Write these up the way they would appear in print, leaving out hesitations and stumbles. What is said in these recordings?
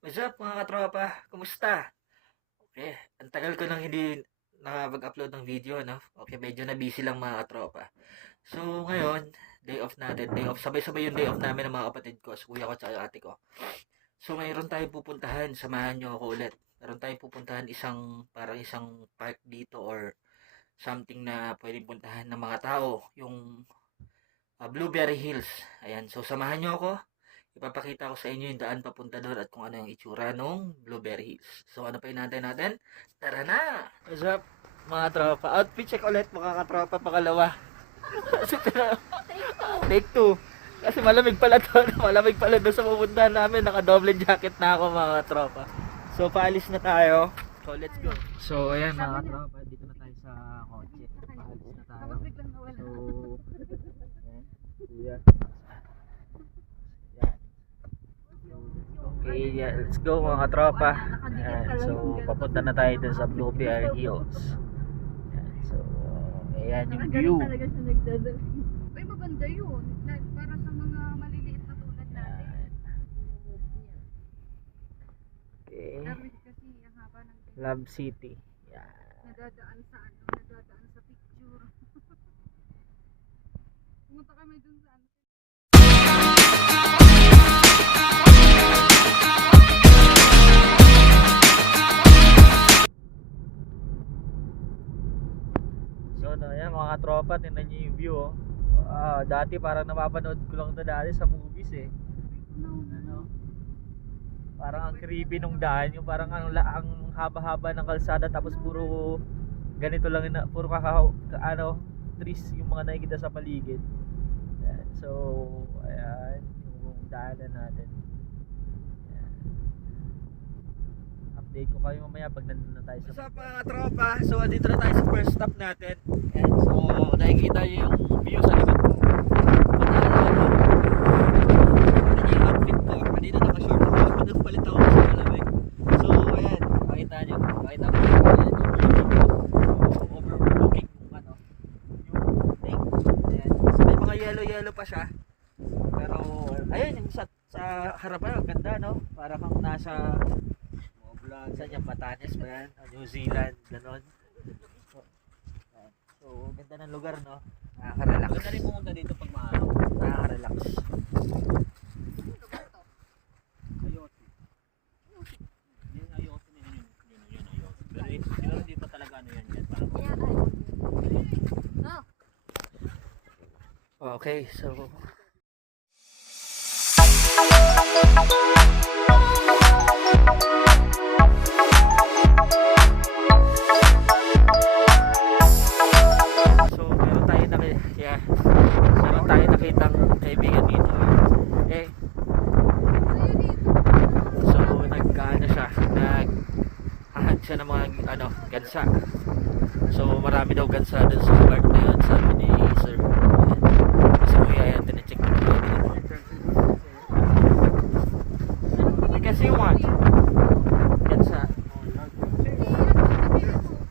What's up mga katropa? Kumusta? Okay, ang tagal ko nang hindi nakapag-upload ng video, no? Okay, medyo na busy lang mga katropa. So, ngayon, day off natin. Day off, sabay-sabay yung day off namin ng mga kapatid ko, sa kuya ko at ate ko. So, mayroon tayong pupuntahan. Samahan nyo ako ulit. Meron tayong pupuntahan parang isang park dito or something na pwedeng puntahan ng mga tao. Yung Blueberry Hills. Ayan, so samahan nyo ako. Ipapakita ko sa inyo yung daan papunta doon at kung ano yung itsura nung Blueberry Hills. So ano pa inaantay natin? Tara na! What's up mga tropa? Outfit check ulit mga katropa pangalawa. Kasi take two. Kasi malamig pala to. Malamig pala doon sa pupuntahan namin. Naka-double jacket na ako mga tropa. So paalis na tayo. So let's go. So ayan mga tropa. Dito na tayo sa kotse. Paalis na tayo. So ayan. Kuya. Okay, yeah, let's go mga katropa. So, papunta na tayo dun sa Blueberry Hills. Ayan, so, ayan yung view. Uy, maganda yun. Para sa mga maliliit na tulad natin. Okay, Kasi ang haba ng Love City. Yan. nadadaan sa picture. Pumunta kami dun sa ano. So, no, ayan mga katropa, tingnan nyo yung view. Oh. Dati parang napapanood ko lang ito dati sa movies eh. Ano? Parang ang creepy nung daan, yung parang ang haba-haba ng kalsada tapos puro ganito lang puro trees yung mga nakikita sa paligid. Ayan. So, ayan yung daanan natin. Ayan. Update ko kayo mamaya pag nandun na tayo sa What's up mga tropa? So, dito na tayo sa first stop natin. Ayan. So, nakikita nyo yung view sa likod ko. Yung outfit ko. Kanina naka-short ako. Nagpalit ako sa malamig. So, ayan. Pakita nyo. Pakita ko. Ayan. So, overlooking yung ano. Yung lake. Ayan. So, may mga yellow pa siya. Pero, ayan. Yung sa harapan. Ang ganda, no? Para kang nasa saan yan? Batanes ba yan? New Zealand. Ganon. So, ganda ng lugar, no? Nakaka-relax. Ganda rin pumunta dito pag maaraw. Nakaka-relax. Ayose. Yun ayose na yun ayose. Pero hindi pa talaga ano yan. Parang Okay, so meron tayo nakitang kaibigan dito. Eh, so nagkaano siya, naghahunt siya ng mga gansa. So marami daw gansa dun sa park na yun, sabi ni sir. Kasi kuya yan, tinacheck na kuya dito. Kasi yung what? Gansa.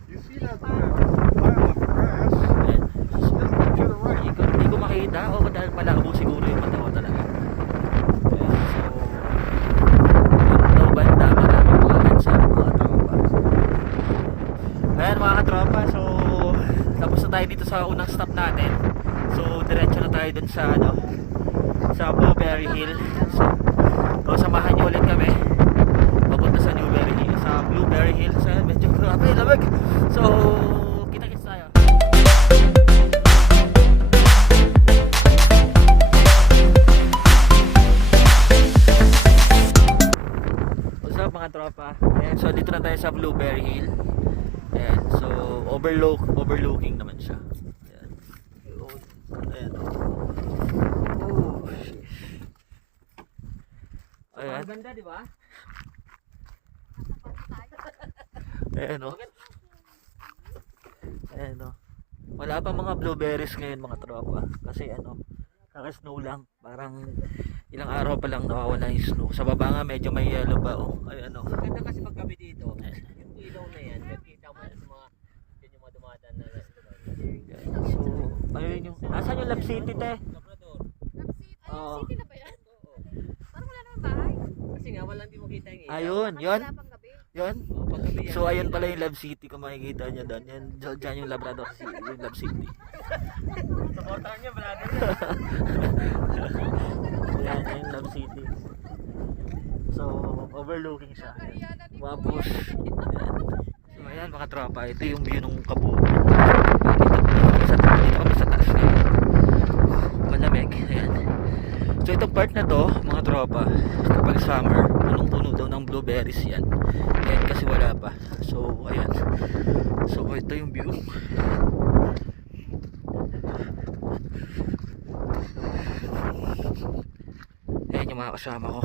You see that pile of grass? Ayan. So, To the right. hindi ko makita o dahil malabo siguro yung mata ko talaga. Ayan, so yung daw banda maraming mga gansa mga tropa. Ayan mga katropa, so tapos na tayo dito sa unang stop natin. So diretso na tayo dun sa sa Blueberry Hill. So samahan niyo ulit kami papunta sa Blueberry Hill. So medyo grabe lamig. So kita-kits tayo. What's up mga tropa? Ayan, so dito na tayo sa Blueberry Hill. Ayan, so overlooking naman siya. Ayan. Ayan. Oh, shit. Ayan. ganda, di ba? Ayan o. Ayan o. Wala pa mga blueberries ngayon mga tropa. Kasi kaka-snow lang. Parang ilang araw pa lang nawawala yung snow. Sa baba nga medyo may yellow pa o. Ayan o. Ganda kasi pag gabi dito. Yung ilaw na yan, nakita mo sa mga yun yung mga dumadaan na So, ayun yung. Nasaan yung Love City te? Labrador. City Oo. na ba yan? Parang wala naman bahay. Kasi kasi nga, walang di mo kita yung ilaw. Ayun, Kasi yun. wala pang gabi. Yun. Oh, paggabi yan. So, ayun pala yung Love City kung makikita nyo doon. Yan, dyan yung Labrador City, yung Love City. Supportahan niya, brother. Yan, yung Love City. So, overlooking siya. Kaya na din Tapos, yan. So, ayan mga tropa, ito yung view ng Kabuuan. Dito kami sa taas ngayon. Malamig, ayan. So, itong part na to, mga tropa, kapag summer, punong-puno daw ng blueberries yan. Ayan, kasi wala pa. So, ayan. So, ito yung view. Ayan yung mga kasama ko.